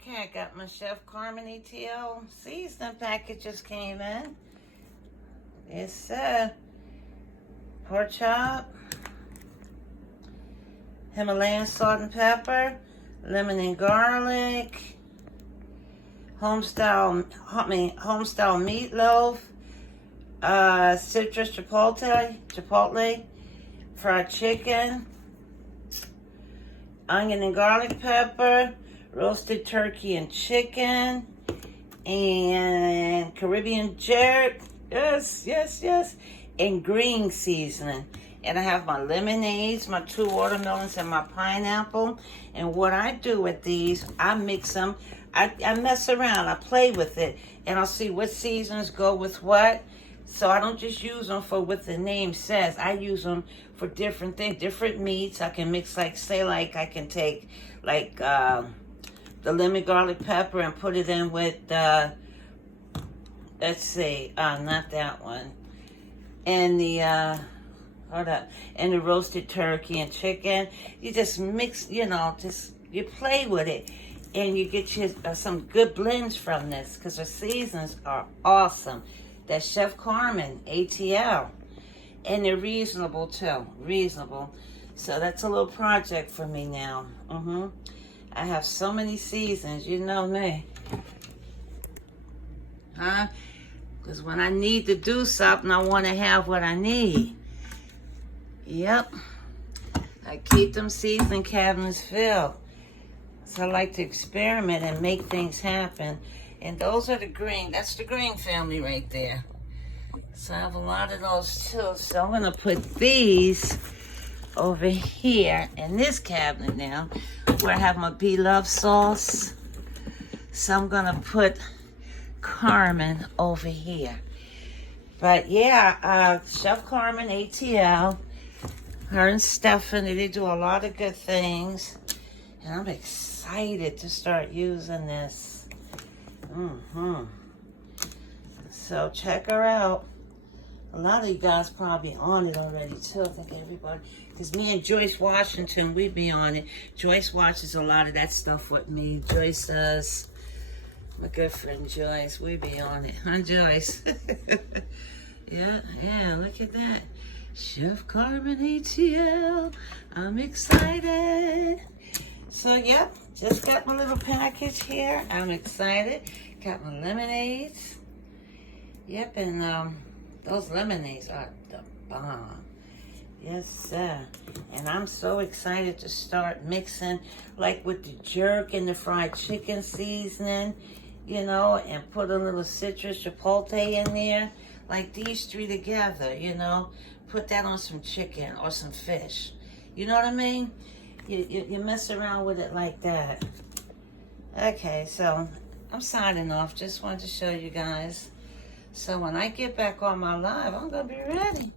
Okay, I got my Chef Carmen ATL seasoning packet just came in. It's pork chop, Himalayan salt and pepper, lemon and garlic, homestyle meatloaf, citrus chipotle, fried chicken, onion and garlic pepper, roasted turkey and chicken, and Caribbean jerk. Yes. And green seasoning. And I have my lemonades, my 2 watermelons, and my pineapple. And what I do with these, I mix them. I mess around. I play with it. And I'll see what seasons go with what. So I don't just use them for what the name says. I use them for different things, different meats. I can mix, I can take, the lemon garlic pepper and put it in with, let's see, not that one. And the, and the roasted turkey and chicken. You just mix, you play with it. And you get some good blends from this because the seasons are awesome. That's Chef Carmen ATL. And they're reasonable too, reasonable. So that's a little project for me now. I have so many seasons, you know me. Because when I need to do something, I want to have what I need. Yep. I keep them seasoning cabinets filled. So I like to experiment and make things happen. And those are the green. That's the green family right there. So I have a lot of those too. So I'm going to put these over here in this cabinet now, where I have my beloved sauce. So I'm going to put Carmen over here. But yeah, Chef Carmen ATL, her and Stephanie, they do a lot of good things. And I'm excited to start using this. So check her out. A lot of you guys probably on it already too. I think everybody, because me and Joyce Washington, we be on it. Joyce watches a lot of that stuff with me. Joyce does. My good friend Joyce, we be on it. Huh, Joyce? Yeah, look at that. Chef Carmen ATL. I'm excited. So, yep, just got my little package here. I'm excited. Got my lemonades. Yep, and those lemonades are the bomb. Yes, sir. And I'm so excited to start mixing, like with the jerk and the fried chicken seasoning, and put a little citrus chipotle in there. Like these 3 together, Put that on some chicken or some fish. You know what I mean? You mess around with it like that. Okay, so I'm signing off. Just wanted to show you guys. So when I get back on my live, I'm going to be ready.